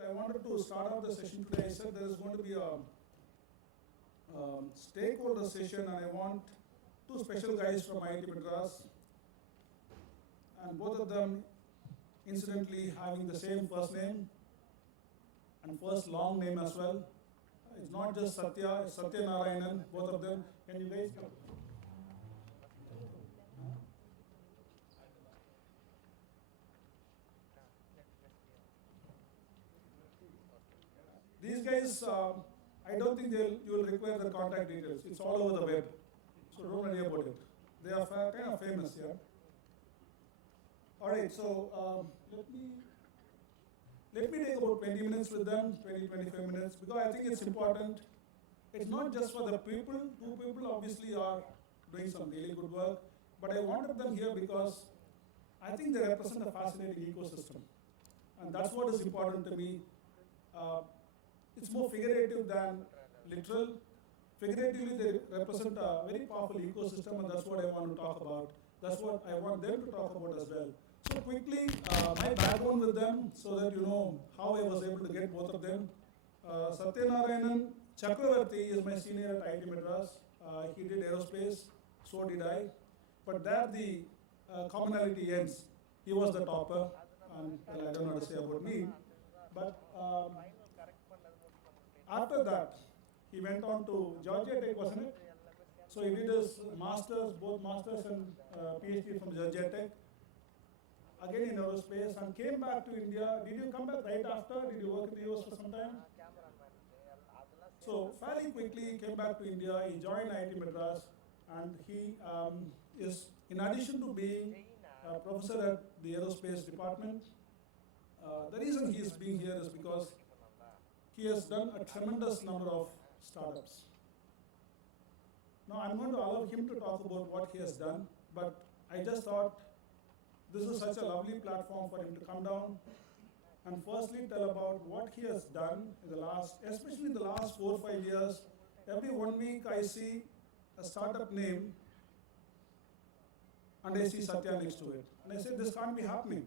I wanted to start off the session today. I said there is going to be a stakeholder session, and I want two special guys from IIT Madras, and both of them incidentally having the same first name and first long name as well. It's not just Satya, it's Satya Narayanan, both of them. Can you guys come? These guys, I don't think you will require the contact details. It's all over the web, so don't worry about it. They are kind of famous here. All right, so let me take about 20 minutes with them, 20-25 minutes, because I think it's important. It's not just for the people. Two people obviously are doing some really good work, but I wanted them here because I think they represent a fascinating ecosystem, and that's what is important to me. It's more figurative than literal. Figuratively, they represent a very powerful ecosystem, and that's what I want to talk about. That's what I want them to talk about as well. So quickly, my background with them, so that you know how I was able to get both of them. Satya Narayanan Chakravarthy is my senior at IIT Madras. He did aerospace, so did I. But there the commonality ends. He was the topper, and well, I don't know what to say about me. But after that, he went on to Georgia Tech, wasn't it? So he did his masters, both masters and PhD from Georgia Tech, again in aerospace, and came back to India. Did you come back right after? Did you work in the US for some time? So fairly quickly, he came back to India. He joined IIT Madras, and he is, in addition to being a professor at the aerospace department, the reason he is being here is because he has done a tremendous number of startups. Now I'm going to allow him to talk about what he has done, but I just thought this is such a lovely platform for him to come down and firstly tell about what he has done in the last, especially in the last 4 or 5 years. Every 1 week I see a startup name and I see Satya next to it. And I said, this can't be happening.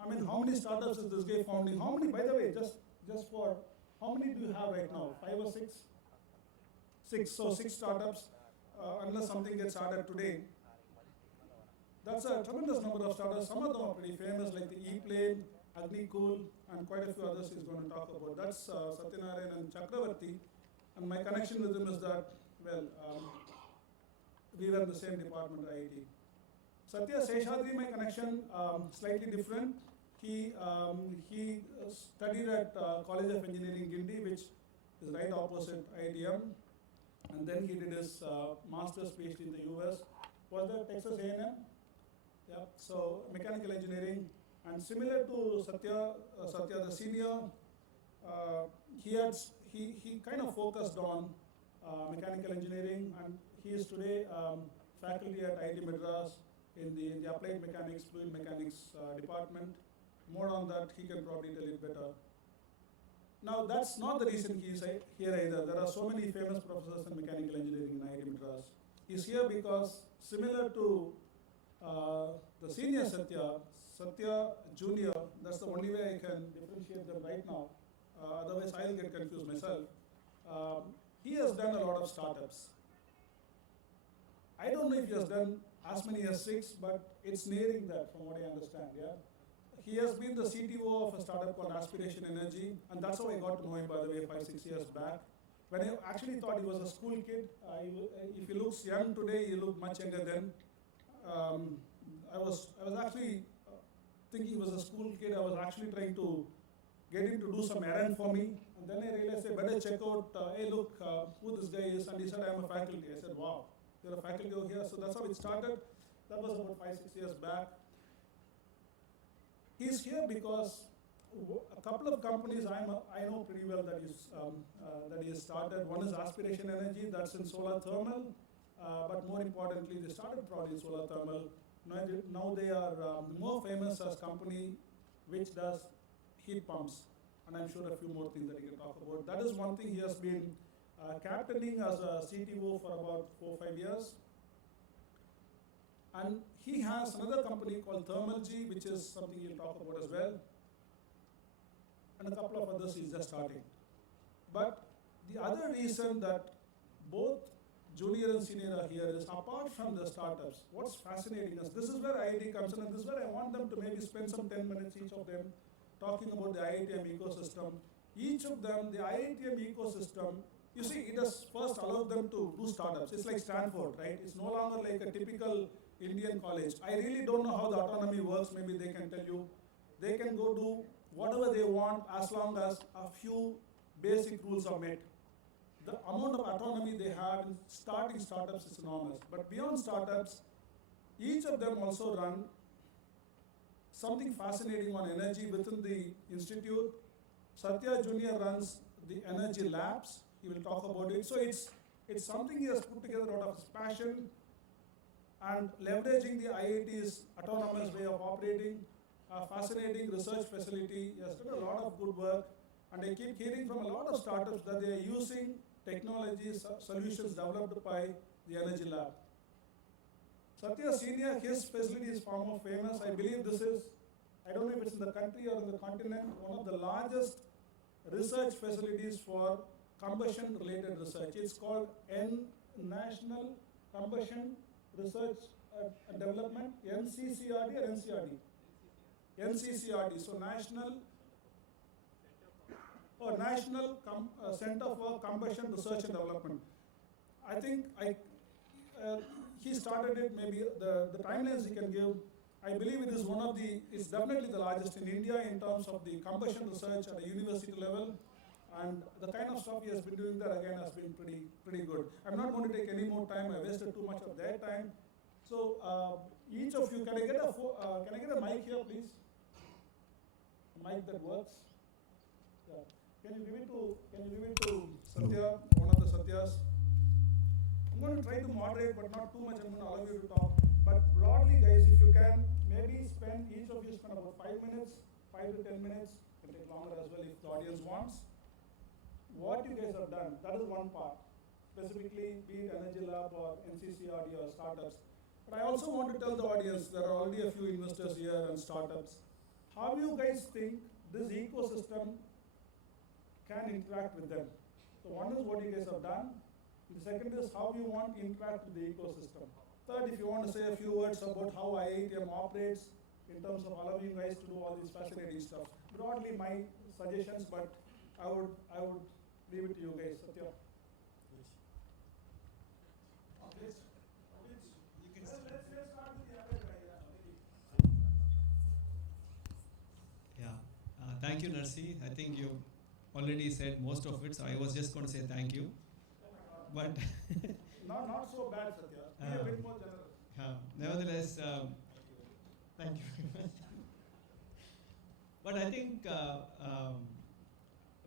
I mean, how many startups is this guy founding? How many, by the way, just for, how many do you have right now? 5 or 6? 6, so 6 startups, unless something gets added today. That's a tremendous number of startups. Some of them are pretty famous, like the E-Plane, Agni-Cool, and quite a few others he's going to talk about. That's Satya Narayanan and Chakravarthy. And my connection with him is that, well, we were in the same department at IIT. Satya Seshadri, my connection, slightly different. He studied at College of Engineering, Guindy, which is right opposite IITM. And then he did his master's PhD in the US. Was that Texas A&M? Yeah, so mechanical engineering. And similar to Satya the senior, he kind of focused on mechanical engineering, and he is today faculty at IIT Madras in the applied mechanics, fluid mechanics department. More on that, he can probably tell it better. Now, that's not the reason he is here either. There are so many famous professors in mechanical engineering in IIT Madras. He's here because, similar to the senior Satya Junior, that's the only way I can differentiate them right now. Otherwise, I'll get confused myself. He has done a lot of startups. I don't know if he has done as many as 6, but it's nearing that from what I understand, yeah. He has been the CTO of a startup called Incubation Energy, and that's how I got to know him, by the way, 5-6 years back. When I actually thought he was a school kid. If he looks young today, he looked much younger then. I was actually thinking he was a school kid. I was actually trying to get him to do some errand for me. And then I realized I better check out, hey, look, who this guy is. And he said, I'm a faculty. I said, wow, you're a faculty over here. So that's how it started. That was about 5-6 years back. He's here because a couple of companies I know pretty well that he has started. One is Incubation Energy, that's in solar thermal. But more importantly, they started probably in solar thermal. Now they are more famous as a company which does heat pumps. And I'm sure a few more things that he can talk about. That is one thing he has been captaining as a CTO for about 4 or 5 years. And he has another company called Thermalgy, which is something he'll talk about as well. and a couple of others is just starting. But the other reason that both junior and senior are here is, apart from the startups, what's fascinating is, this is where IIT comes in, and this is where I want them to maybe spend some 10 minutes, each of them, talking about the IITM ecosystem. Each of them, the IITM ecosystem, you see, it has first allowed them to do startups. It's like Stanford, right? It's no longer like a typical Indian college. I really don't know how the autonomy works. Maybe they can tell you. They can go do whatever they want as long as a few basic rules are met. The amount of autonomy they have in starting startups is enormous. But beyond startups, each of them also run something fascinating on energy within the institute. Satya Junior runs the energy labs. He will talk about it. So it's something he has put together out of his passion and leveraging the IIT's autonomous way of operating, a fascinating research facility. He has done a lot of good work, and I keep hearing from a lot of startups that they are using technologies, solutions developed by the energy lab. Satya Senior, his facility is far more famous. I believe this is, I don't know if it's in the country or in the continent, one of the largest research facilities for combustion-related research. It's called National Combustion Research and Development, NCCRD or NCRD? NCCRD, so National Center for Combustion Research and Development. I think he started it, maybe the timelines he can give. I believe it is it's definitely the largest in India in terms of the combustion research at a university level. And the kind of stuff he has been doing there again has been pretty good. I'm not going to take any more time. I wasted too much of their time. So each of you, can I get a mic here, please? A mic that works. Yeah. Can you give it to Satya, one of the Satyas? I'm going to try to moderate, but not too much. I'm going to allow you to talk. But broadly, guys, if you can, maybe each of you spend about 5 minutes, 5 to 10 minutes. It can take longer as well if the audience wants. What you guys have done, that is one part, specifically be it Energy Lab or NCCRD or startups. But I also want to tell the audience, there are already a few investors here and startups. How do you guys think this ecosystem can interact with them? So one is what you guys have done. The second is how you want to interact with the ecosystem. Third, if you want to say a few words about how IITM operates in terms of allowing you guys to do all this fascinating stuff. Broadly, my suggestions, but I would leave it to you guys. Satya. Let's start with the other guy. Yeah. Thank you, Narsi. I think you already said most of it, so I was just going to say thank you. But not so bad, Satya. Be a bit more generous. Nevertheless, thank you very much. But I think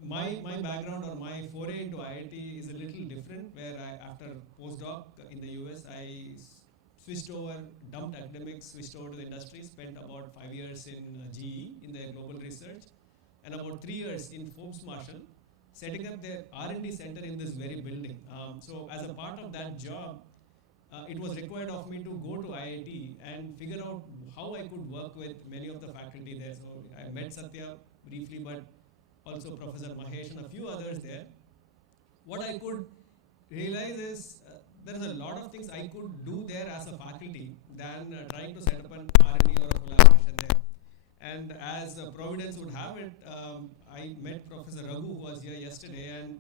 my background or my foray into IIT is a little different, where after postdoc in the US, I switched over, dumped academics, switched over to the industry, spent about 5 years in GE in their global research, and about 3 years in Forbes Marshall, setting up their R&D center in this very building. So as a part of that job, it was required of me to go to IIT and figure out how I could work with many of the faculty there. So I met Satya briefly, but also Professor Mahesh and a few others there. What I could realize is there is a lot of things I could do there as a faculty than trying to set up an R&D or a collaboration there. And as Providence would have it, I met Professor Raghu, who was here yesterday, and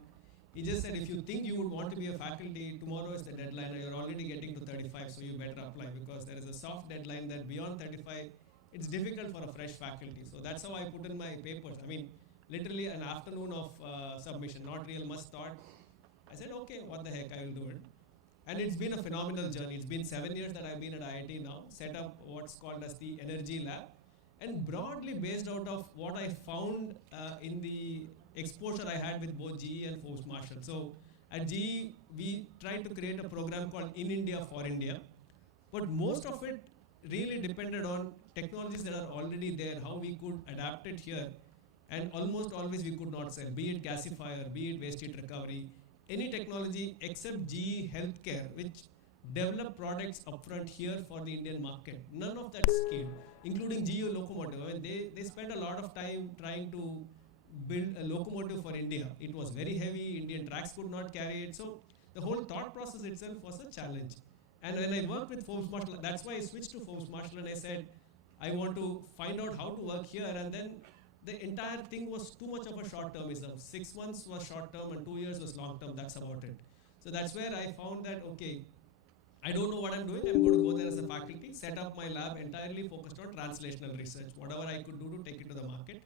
he just said, if you think you would want to be a faculty, tomorrow is the deadline, and you're already getting to 35, so you better apply, because there is a soft deadline that beyond 35, it's difficult for a fresh faculty. So that's how I put in my papers. I mean, literally an afternoon of submission, not real much thought. I said, okay, what the heck, I will do it. And it's been a phenomenal journey. It's been 7 years that I've been at IIT now, set up what's called as the Energy Lab, and broadly based out of what I found in the exposure I had with both GE and Forbes Marshall. So at GE, we tried to create a program called In India for India, but most of it really depended on technologies that are already there, how we could adapt it here, and almost always we could not sell, be it gasifier, be it waste heat recovery, any technology except GE Healthcare, which develop products upfront here for the Indian market. None of that scaled, including GE Locomotive. I mean, they spent a lot of time trying to build a locomotive for India. It was very heavy, Indian tracks could not carry it. So the whole thought process itself was a challenge. And when I worked with Forbes Marshall, that's why I switched to Forbes Marshall and I said, I want to find out how to work here. And then the entire thing was too much of a short-termism. 6 months was short-term and 2 years was long-term, that's about it. So that's where I found that, okay, I don't know what I'm doing, I'm going to go there as a faculty, set up my lab entirely focused on translational research, whatever I could do to take it to the market.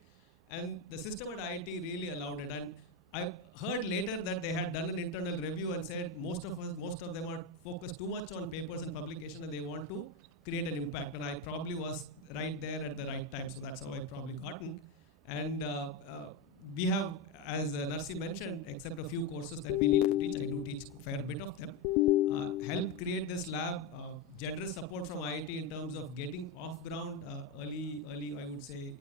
And the system at IIT really allowed it. And I heard later that they had done an internal review and said most of them are focused too much on papers and publication and they want to create an impact. And I probably was right there at the right time, so that's how I probably gotten. And we have, as Narsi mentioned, except a few courses that we need to teach, I do teach a fair bit of them, helped create this lab, generous support from IIT in terms of getting off ground, early I would say,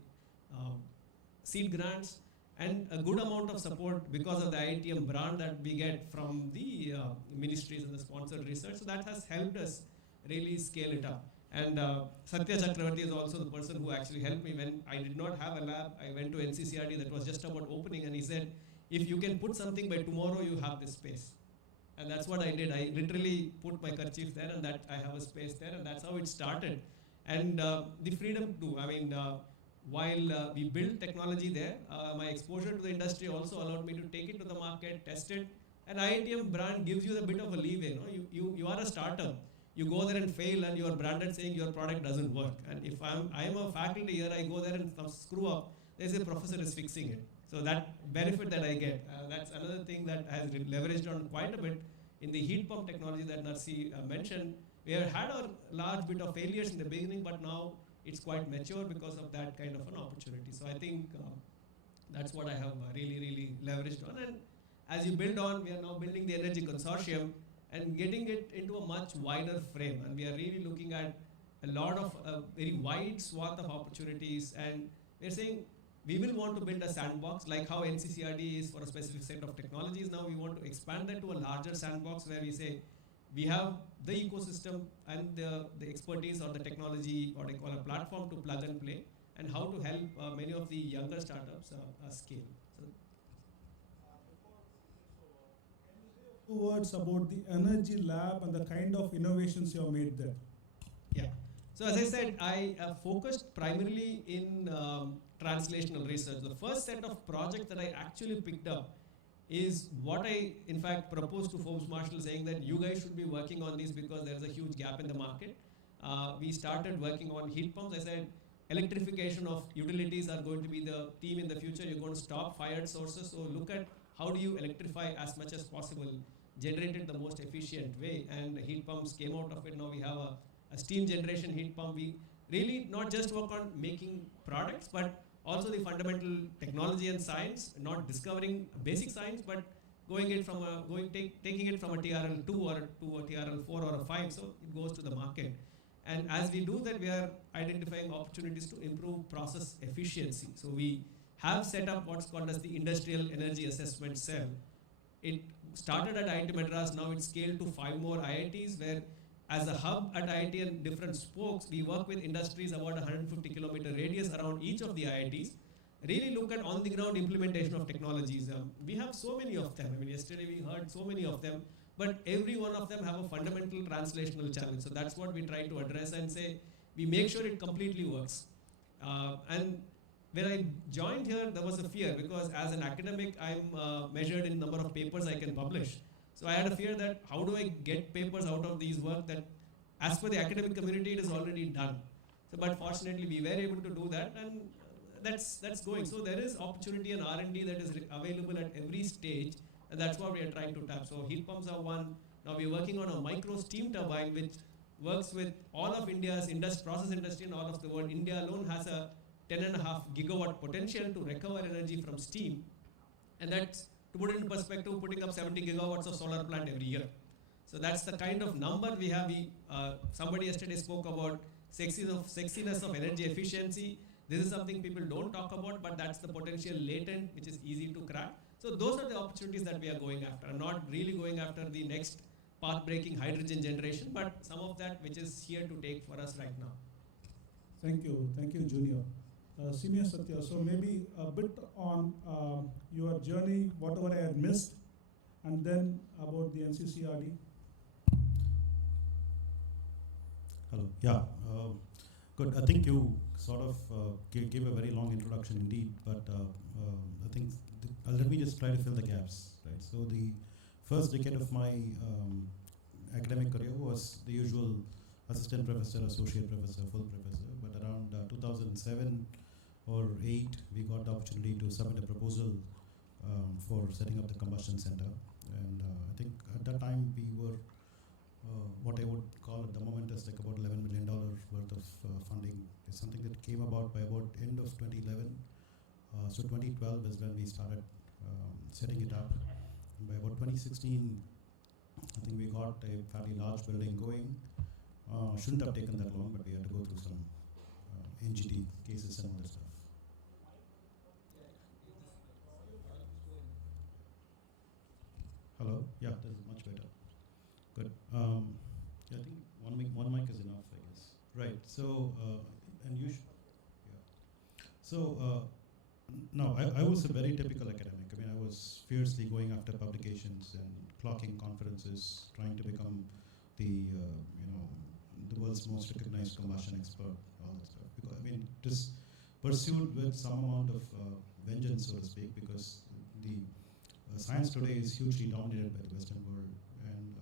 seed grants, and a good amount of support because of the IITM brand that we get from the ministries and the sponsored research. So that has helped us really scale it up. And Satya Chakravarthy is also the person who actually helped me when I did not have a lab. I went to NCCRD that was just about opening, and he said, if you can put something by tomorrow, you have this space. And that's what I did. I literally put my kerchief there, and that I have a space there, and that's how it started. And the freedom to, I mean, while we built technology there, my exposure to the industry also allowed me to take it to the market, test it. And IITM brand gives you a bit of a leeway. No? You are a startup. You go there and fail, and you are branded saying your product doesn't work. And if I'm a faculty here, I go there and screw up, they say professor is fixing it. So that benefit that I get, that's another thing that has leveraged on quite a bit in the heat pump technology that Narsi mentioned. We have had a large bit of failures in the beginning, but now it's quite mature because of that kind of an opportunity. So I think that's what I have really leveraged on. And as you build on, we are now building the Energy Consortium and getting it into a much wider frame. And we are really looking at a lot of very wide swath of opportunities. And we're saying we will want to build a sandbox like how NCCRD is for a specific set of technologies. Now we want to expand that to a larger sandbox where we say we have the ecosystem and the expertise or the technology, what I call a platform to plug and play, and how to help many of the younger startups scale. So, Two words about the energy lab and the kind of innovations you have made there. Yeah. So as I said, I focused primarily in translational research. The first set of projects that I actually picked up is what I, in fact, proposed to Forbes Marshall, saying that you guys should be working on this because there's a huge gap in the market. We started working on heat pumps. I said electrification of utilities are going to be the theme in the future. You're going to stop fired sources. So look at how do you electrify as much as possible, generate it the most efficient way. And the heat pumps came out of it. Now we have a steam generation heat pump. We really not just work on making products, but also the fundamental technology and science, not discovering basic science, but taking it from a TRL 2 or to a TRL 4 or a 5, so it goes to the market. And as we do that, we are identifying opportunities to improve process efficiency. So we have set up what's called as the Industrial Energy Assessment Cell. It started at IIT Madras, now it's scaled to 5 more IITs, where as a hub at IIT and different spokes, we work with industries about 150 kilometer radius around each of the IITs. Really look at on-the-ground implementation of technologies. We have so many of them. I mean, yesterday we heard so many of them, but every one of them have a fundamental translational challenge. So that's what we try to address and say, we make sure it completely works. And when I joined here, there was a fear because as an academic, I'm measured in number of papers I can publish. So I had a fear that how do I get papers out of these work that as per the academic community, it is already done. So, but fortunately, we were able to do that, and that's going. So there is opportunity and R&D that is available at every stage, and that's what we are trying to tap. So heat pumps are one. Now we're working on a micro steam turbine, which works with all of India's process industry and all of the world. India alone has a 10.5 gigawatt potential to recover energy from steam, and that's, to put it in perspective, putting up 70 gigawatts of solar plant every year. So that's the kind of number we have. Somebody yesterday spoke about sexiness of energy efficiency. This is something people don't talk about, but that's the potential latent, which is easy to crack. So those are the opportunities that we are going after. I'm not really going after the next path-breaking hydrogen generation, but some of that which is here to take for us right now. Thank you, Junior. Senior Satya, so maybe a bit on your journey, whatever I had missed, and then about the NCCRD. Hello. Yeah. Good. I think you sort of gave a very long introduction indeed, but I think let me just try to fill the gaps. Right. So the first decade of my academic career was the usual assistant professor, associate professor, full professor. But around 2007 or 8, we got the opportunity to submit a proposal for setting up the combustion center. And I think at that time we were what I would call at the moment is like about $11 million worth of funding. It's something that came about by about end of 2011. So 2012 is when we started setting it up. And by about 2016, I think we got a fairly large building going. Shouldn't have taken that long, but we had to go through some NGT cases and other stuff. Hello? Yeah, this is much better. Good. Yeah, I think one mic is enough, I guess. Right. So, and you should. Yeah. So, no, I was a very typical academic. I mean, I was fiercely going after publications and clocking conferences, trying to become the the world's most recognized combustion expert, all that stuff. Because I mean, just pursued with some amount of vengeance, so to speak, because the science today is hugely dominated by the Western world, and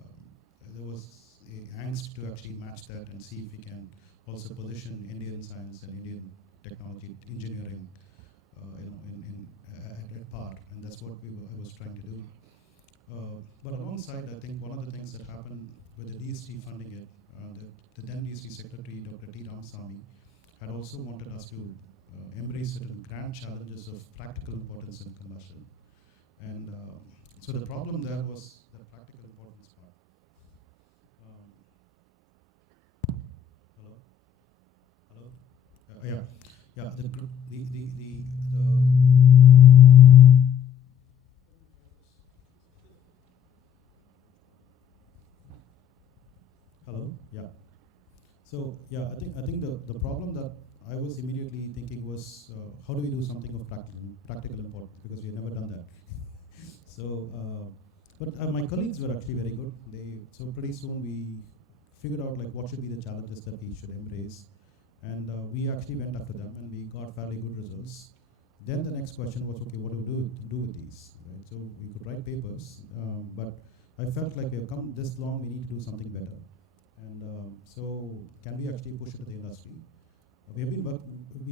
there was a angst to actually match that and see if we can also position Indian science and Indian technology, engineering, at par, and that's what I was trying to do. But alongside, I think one of the things that happened with the DST funding it, the then DST Secretary, Dr. T. Ramasamy, had also wanted us to embrace certain grand challenges of practical importance in combustion. And so the problem there was the practical importance part. Hello? Hello? Yeah. Hello? Yeah. So yeah, I think the problem that I was immediately thinking was how do we do something of practical importance, because we had never done that. So, but my colleagues were actually very good. So pretty soon we figured out like what should be the challenges that we should embrace, and we actually went after them and we got fairly good results. Then the next question was, okay, what do we do with these? Right? So we could write papers, but I felt like we have come this long, we need to do something better. And so can we actually push it to the industry? We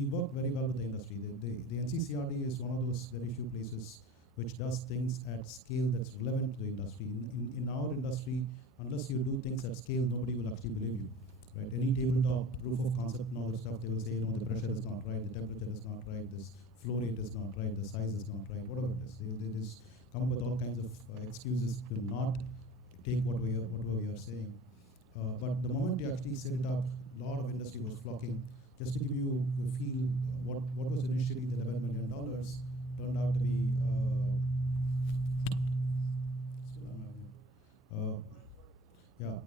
work very well with the industry. The NCCRD is one of those very few places which does things at scale that's relevant to the industry. In our industry, unless you do things at scale, nobody will actually believe you. Right? Any tabletop proof of concept and all that stuff, they will say, the pressure is not right, the temperature is not right, this flow rate is not right, the size is not right, whatever it is. They just come up with all kinds of excuses to not take whatever we are saying. But the moment you actually set it up, a lot of industry was flocking. Just to give you a feel, what was initially the $11 million turned out to be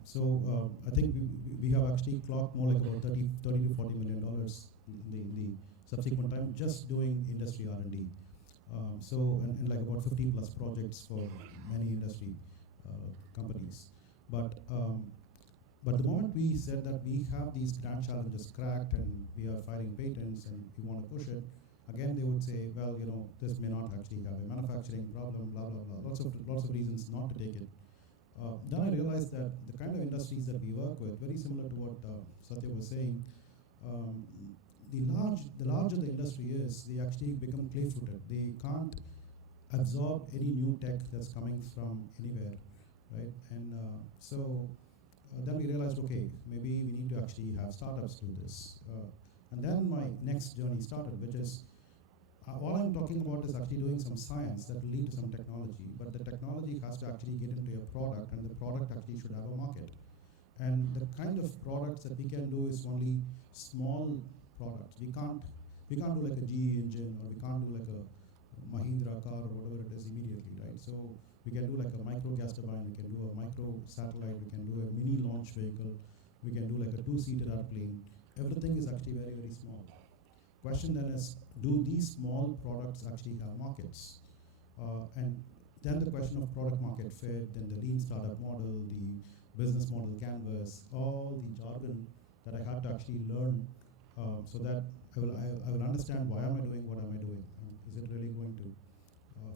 so I think we have actually clocked more like about $30 to $40 million in the subsequent time just doing industry R&D. And like about 50 plus projects for many industry companies. But the moment we said that we have these grand challenges cracked and we are filing patents and we want to push it, again they would say, well, this may not actually have a manufacturing problem, blah, blah, blah, lots of reasons not to take it. Then I realized that the kind of industries that we work with, very similar to what Satya was saying, the larger the industry is, they actually become clay-footed. They can't absorb any new tech that's coming from anywhere, right? And so then we realized, okay, maybe we need to actually have startups do this. And then my next journey started, which is, all I'm talking about is actually doing some science that will lead to some technology, but the technology has to actually get into a product, and the product actually should have a market. And the kind of products that we can do is only small products. We can't do like a GE engine, or we can't do like a Mahindra car or whatever it is immediately, right? So we can do like a micro gas turbine, we can do a micro satellite, we can do a mini launch vehicle, we can do like a 2-seater airplane. Everything is actually very, very small. question then is, do these small products actually have markets? And then the question of product market fit, then the lean startup model, the business model canvas, all the jargon that I had to actually learn so that I will understand why am I doing what am I doing, and is it really going to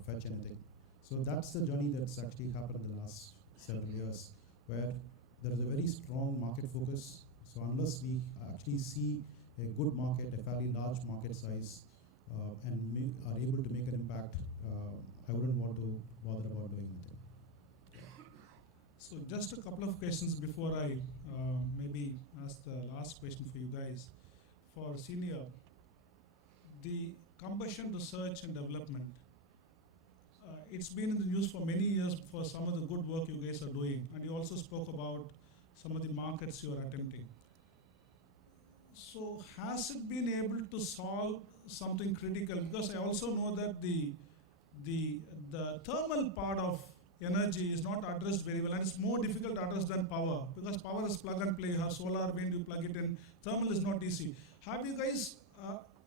fetch anything. So that's the journey that's actually happened in the last several years, where there is a very strong market focus. So unless we actually see a good market, a fairly large market size, and are able to make an impact, I wouldn't want to bother about doing anything. So just a couple of questions before I maybe ask the last question for you guys. For senior, the combustion research and development, it's been in the news for many years for some of the good work you guys are doing, and you also spoke about some of the markets you are attempting. So has it been able to solve something critical? Because I also know that the thermal part of energy is not addressed very well, and it's more difficult to address than power, because power is plug and play. You have solar, wind, you plug it in. Thermal is not easy. Have you guys,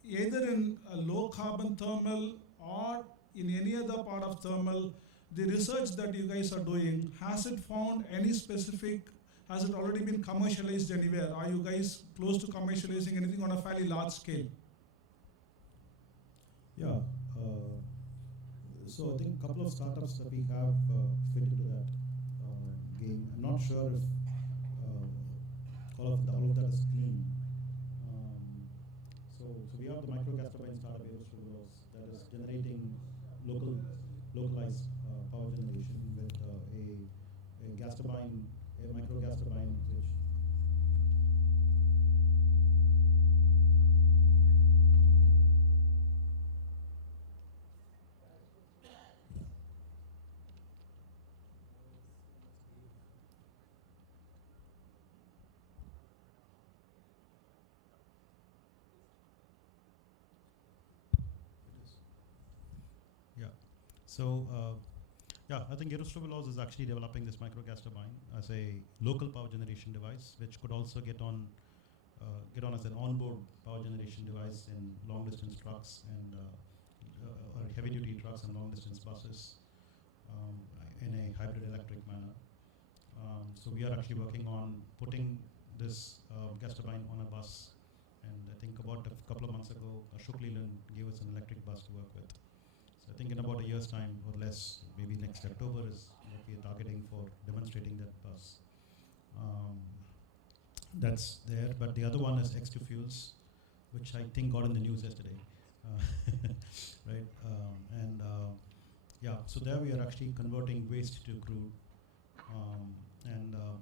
either in a low carbon thermal or in any other part of thermal, the research that you guys are doing, has it found any specific, has it already been commercialized anywhere? Are you guys close to commercializing anything on a fairly large scale? Yeah. So I think a couple of startups that we have fit into that game. I'm not sure if all of that is clean. So we have the microgas turbine startup that is generating localized power generation with a gas turbine, a microgas turbine, which So, I think Aerostrubilos is actually developing this microgas turbine as a local power generation device, which could also get on as an onboard power generation device in long distance trucks and or heavy duty trucks and long distance buses in a hybrid electric manner. So we are actually working on putting this gas turbine on a bus, and I think about a couple of months ago, Ashok Leland gave us an electric bus to work with. So I think in about a year's time or less, maybe next October is what we are targeting for demonstrating that bus. That's there, but the other one is X2 Fuels, which I think got in the news yesterday, right? So there we are actually converting waste to crude.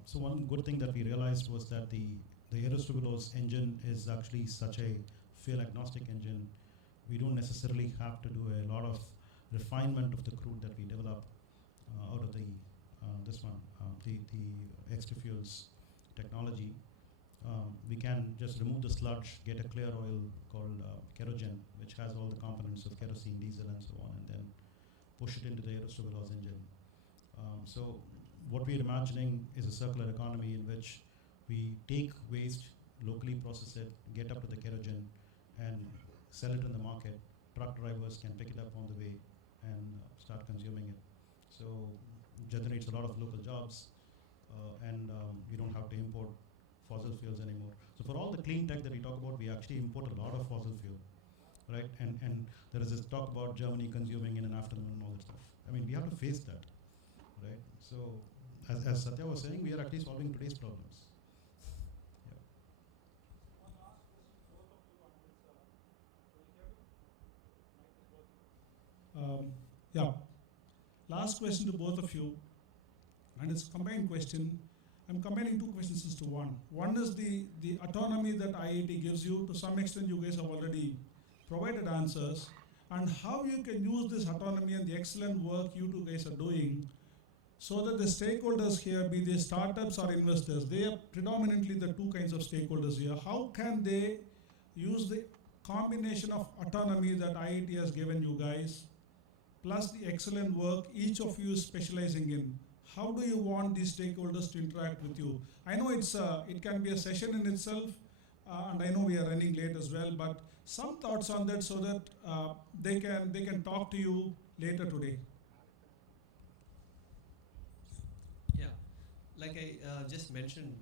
So one good thing that we realized was that the Aerostrubilos engine is actually such a fuel agnostic engine. We don't necessarily have to do a lot of refinement of the crude that we develop out of the X2 Fuels technology. We can just remove the sludge, get a clear oil called kerogen, which has all the components of kerosene, diesel, and so on, and then push it into the Aerostrubilos engine. So what we're imagining is a circular economy in which we take waste, locally process it, get up to the kerogen, and sell it in the market. Truck drivers can pick it up on the way and start consuming it. So it generates a lot of local jobs, and we don't have to import fossil fuels anymore. So for all the clean tech that we talk about, we actually import a lot of fossil fuel, right? And there is this talk about Germany consuming in an afternoon and all that stuff. I mean, we have to face that, right? So as Satya was saying, we are actually solving today's problems. Last question to both of you, and it's a combined question. I'm combining two questions into one. One is the autonomy that IIT gives you. To some extent, you guys have already provided answers, and how you can use this autonomy and the excellent work you two guys are doing so that the stakeholders here, be they startups or investors, they are predominantly the two kinds of stakeholders here. How can they use the combination of autonomy that IIT has given you guys, plus the excellent work each of you is specializing in? How do you want these stakeholders to interact with you? I know it can be a session in itself, and I know we are running late as well, but Some thoughts on that so that they can talk to you later today. Yeah, like I just mentioned,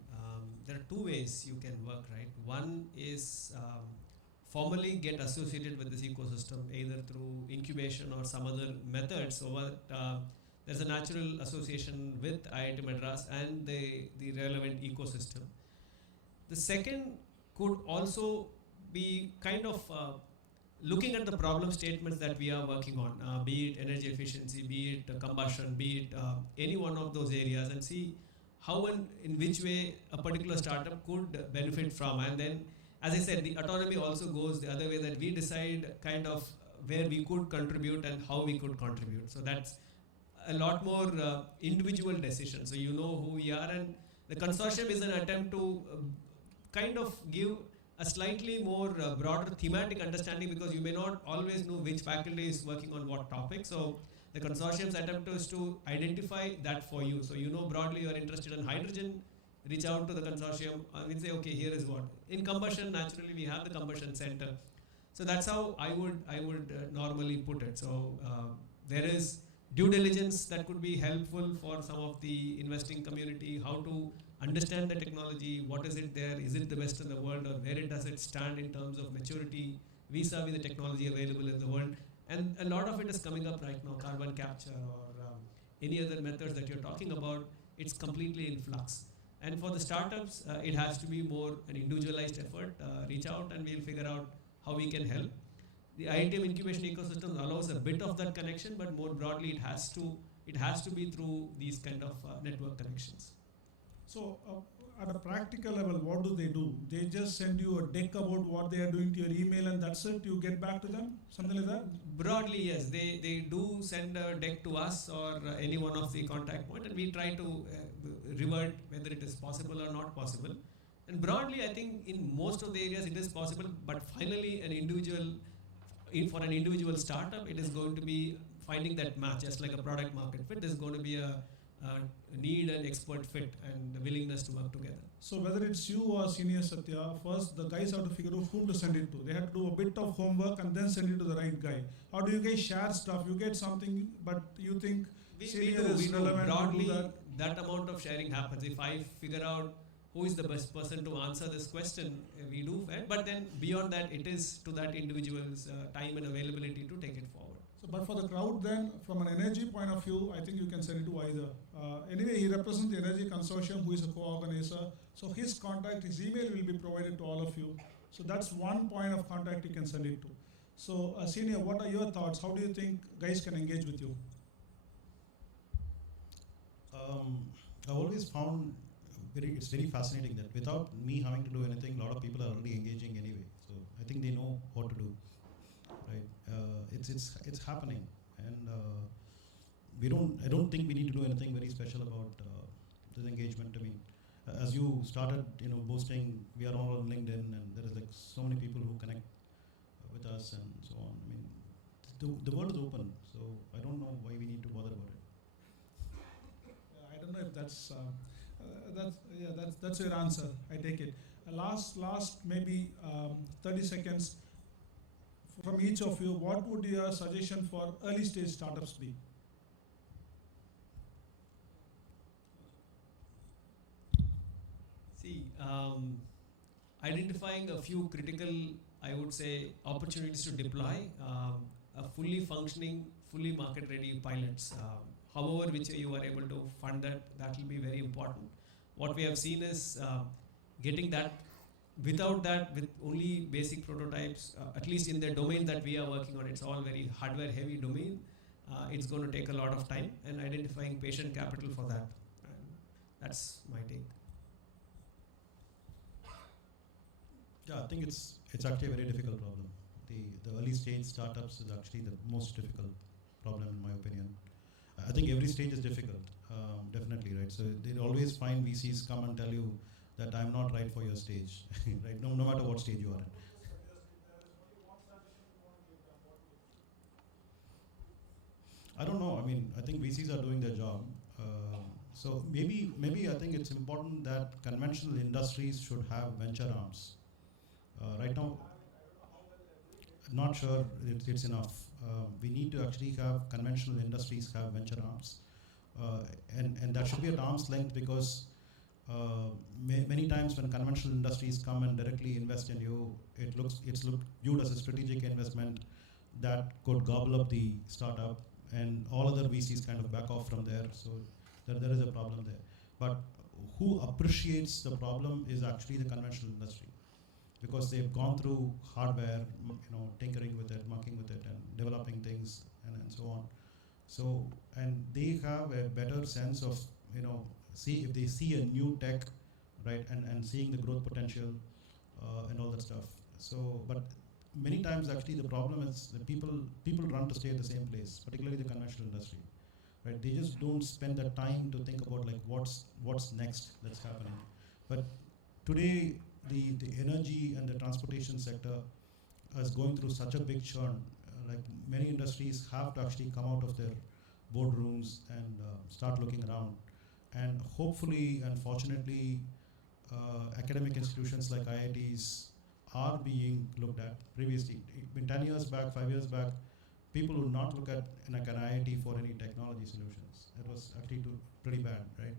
there are two ways you can work, right? One is formally get associated with this ecosystem, either through incubation or some other methods. So there's a natural association with IIT Madras and the relevant ecosystem. The second could also be kind of looking at the problem statements that we are working on, be it energy efficiency, be it combustion, be it any one of those areas, and see how and in which way a particular startup could benefit from. And then, as I said, the autonomy also goes the other way, that we decide kind of where we could contribute and how we could contribute. So that's a lot more individual decision. So you know who we are, and the consortium is an attempt to kind of give a slightly more broader thematic understanding, because you may not always know which faculty is working on what topic. So the consortium's attempt is to identify that for you. So you know broadly you are interested in hydrogen, reach out to the consortium and say, okay, here is what. In combustion, naturally we have the combustion center. So that's how I would normally put it. So there is due diligence that could be helpful for some of the investing community, how to understand the technology, what is it there, is it the best in the world, or where does it stand in terms of maturity vis-a-vis the technology available in the world. And a lot of it is coming up right now, carbon capture or any other methods that you're talking about, it's completely in flux. And for the startups, it has to be more an individualized effort, reach out and we'll figure out how we can help. The IITM incubation ecosystem allows a bit of that connection, but more broadly it has to be through these kind of network connections. So at a practical level, what do? They just send you a deck about what they are doing to your email and that's it? You get back to them? Something like that? Broadly, yes. They do send a deck to us or any one of the contact point, and we try to revert whether it is possible or not possible. And broadly, I think in most of the areas it is possible, but finally for an individual startup, it is going to be finding that match, just like a product market fit. There's going to be a need and expert fit and the willingness to work together. So whether it's you or senior Satya, first the guys have to figure out whom to send it to. They have to do a bit of homework and then send it to the right guy. How do you guys share stuff? You get something, but you think senior is relevant. Broadly, that amount of sharing happens. If I figure out who is the best person to answer this question, we do. But then beyond that, it is to that individual's time and availability to take it forward. So, but for the crowd then, from an energy point of view, I think you can send it to either. Anyway, he represents the Energy Consortium, who is a co-organizer. So his contact, his email will be provided to all of you. So that's one point of contact you can send it to. So Senior, what are your thoughts? How do you think guys can engage with you? I've always found it's very fascinating that without me having to do anything, a lot of people are already engaging anyway. So I think they know what to do. Right? It's happening, and I don't think we need to do anything very special about this engagement. I mean, as you started, boasting, we are all on LinkedIn, and there is like so many people who connect with us and so on. I mean, the world is open, so I don't know why we need to bother about it. I don't know if that's your answer. I take it. Last maybe 30 seconds from each of you. What would your suggestion for early stage startups be? See, identifying a few critical, I would say, opportunities to deploy a fully functioning, fully market-ready pilots. However, which you are able to fund that will be very important. What we have seen is getting that. Without that, with only basic prototypes, at least in the domain that we are working on, it's all very hardware-heavy domain. It's going to take a lot of time, and identifying patient capital for that. And that's my take. Yeah, I think it's actually a very difficult problem. The early stage startups is actually the most difficult problem in my opinion. I think every stage is difficult, definitely, right? So they always find VCs come and tell you that I'm not right for your stage, right? No matter what stage you are in. I don't know. I mean, I think VCs are doing their job. So maybe I think it's important that conventional industries should have venture arms. Right now, not sure it's enough. We need to actually have conventional industries have venture arms, and that should be at arm's length, because many times when conventional industries come and directly invest in you, it's looked viewed as a strategic investment that could gobble up the startup, and all other VCs kind of back off from there. So there is a problem there. But who appreciates the problem is actually the conventional industry, because they've gone through hardware, tinkering with it, mucking with it, and developing things, and so on. So, and they have a better sense of, see if they see a new tech, right, and seeing the growth potential and all that stuff. So, but many times actually the problem is that people run to stay at the same place, particularly the conventional industry, right? They just don't spend the time to think about like what's next that's happening. But today the energy and the transportation sector is going through such a big churn. Like many industries have to actually come out of their boardrooms and start looking around. And hopefully and fortunately, academic institutions like IITs are being looked at. Previously, 10 years back, 5 years back, people would not look at an IIT for any technology solutions. It was actually pretty bad, right?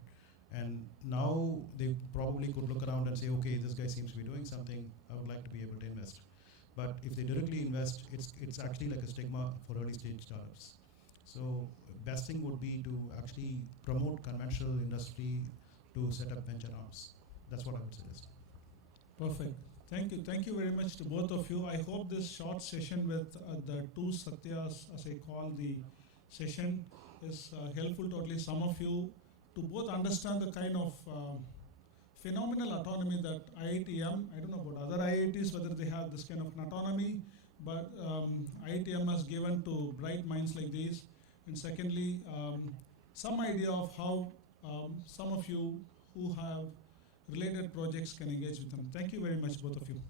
And now they probably could look around and say, okay, this guy seems to be doing something, I would like to be able to invest. But if they directly invest, it's actually like a stigma for early stage startups. So best thing would be to actually promote conventional industry to set up venture arms. That's what I would suggest. Perfect. Thank you very much to both of you. I hope this short session with the two Satyas, as I call the session, is helpful to at least some of you to both understand the kind of phenomenal autonomy that IITM, I don't know about other IITs whether they have this kind of an autonomy, but IITM has given to bright minds like these. And secondly, some idea of how some of you who have related projects can engage with them. Thank you very much, both of you.